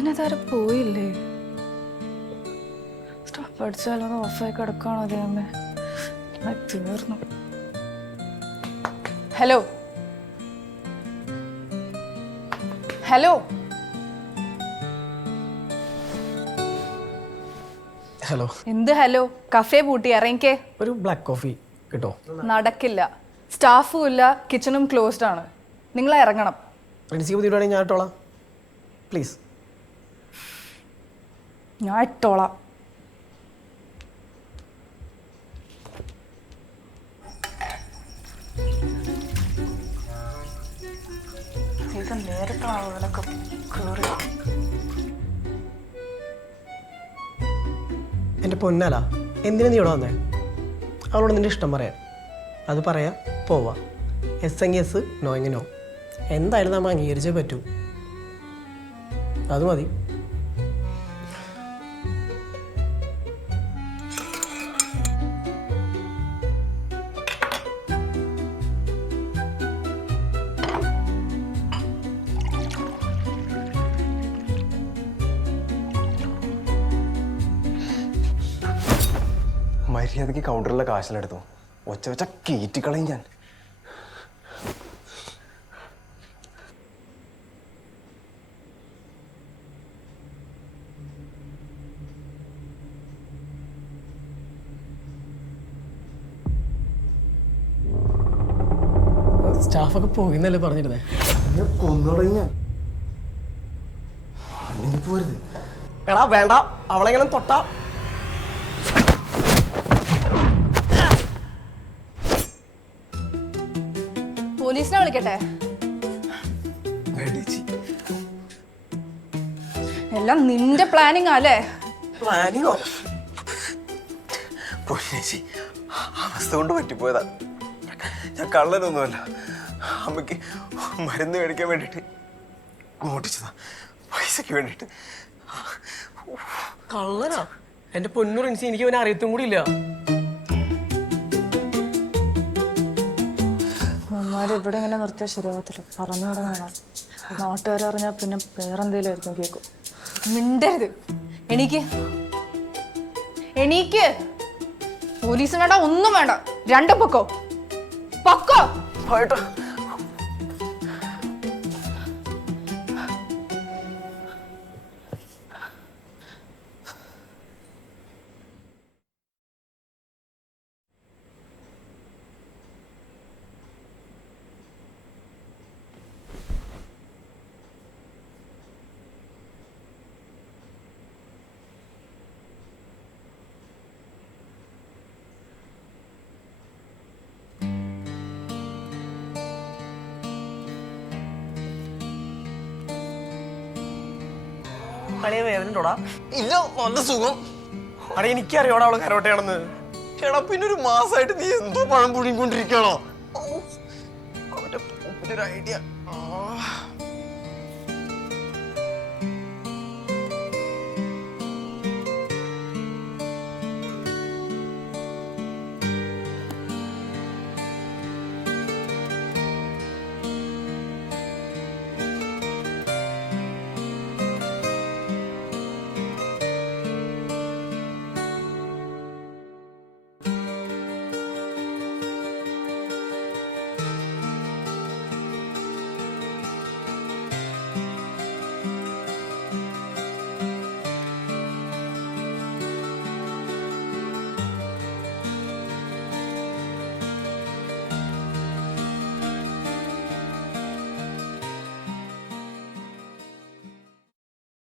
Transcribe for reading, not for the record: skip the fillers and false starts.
ഇവനതാരും പോയില്ലേ? സ്റ്റോപ്പ് അടിച്ചാലൊന്ന് ഓഫായി കിടക്കാണോ ദൈവമേ? തീർന്നു. Hello hello hello. എന്ത് ഹലോ? കഫേ പൂട്ടി ഇറങ്ങിക്കേ. ഒരു ബ്ലാക്ക് കോഫി കിട്ടോ? നടക്കില്ല. സ്റ്റാഫും ഇല്ല, കിച്ചണും ക്ലോസ്ഡ് ആണ്. നിങ്ങൾ ഇറങ്ങണം. പ്രിൻസിക്ക് ബുദ്ധിമുട്ടാണെങ്കിൽ ഞാൻ ഇട്ടോളാം, പ്ലീസ്. ഞാൻ ഇട്ടോളാം. ഇത് നേരിട്ടാണോ ഇവനൊക്കെ കയറി? എൻ്റെ പൊന്നല, എന്തിനാ നീ ഇവിടെ വന്നേ? അവളോട് നിൻ്റെ ഇഷ്ടം പറയാൻ. അത് പറയാം, പോവാ. എസ് എങ്കിൽ എസ്, നോ എങ്കിൽ നോ. എന്തായാലും നമ്മൾ അംഗീകരിച്ചേ പറ്റൂ. അത് മതി. മര്യാദയ്ക്ക് കൗണ്ടറിലെ കാശിലെടുത്തു. ഒച്ച വെച്ച കീറ്റിക്കളയും ഞാൻ. സ്റ്റാഫൊക്കെ പോയിന്നല്ലേ പറഞ്ഞിരുന്നേ? കൊന്നുടങ്ങി ഞാൻ. പോരുത്. എടാ വേണ്ട, അവളെങ്ങനെ തൊട്ടാ. പോലീസിനെ വിളിക്കട്ടെ? എല്ലാം നിന്റെ പ്ലാനിങ് അല്ലേ? പ്ലാനിങ്ങോ? അവസ്ഥ കൊണ്ട് പറ്റിപ്പോയതാ. ഞാൻ കള്ളനൊന്നുമല്ല. അമ്മയ്ക്ക് മരുന്ന് മേടിക്കാൻ വേണ്ടിട്ട് മോട്ടിച്ചതാ, പൈസക്ക് വേണ്ടിട്ട്. കള്ളനാ? എൻ്റെ പൊന്നു റിൻസി, എനിക്ക് അവനെ അറിയത്തും കൂടി ഇല്ല. ഇവിടെ ഇങ്ങനെ നിർത്തിയാൽ ശരിയാവത്തില്ല. പറഞ്ഞു തുടങ്ങാൻ നാട്ടുകാരറിഞ്ഞാൽ പിന്നെ വേറെന്തേലും ആയിരിക്കും കേൾക്കും. മിണ്ടരുത്. എണീക്ക്, എണീക്ക്. പോലീസും വേണ്ട, ഒന്നും വേണ്ട. രണ്ടും പൊക്കോ, പൊക്കോ. അളിയ വേദനയോടാ? ഇല്ല, നല്ല സുഖം. അടേ എനിക്കറിയോടാ അവള് കരോട്ടയാണെന്ന്. എടാ പിന്നെ ഒരു മാസമായിട്ട് നീ എന്തോ പഴം പുഴുങ്ങിക്കൊണ്ടിരിക്കണോ? അവന്റെ ഒരു ഐഡിയ.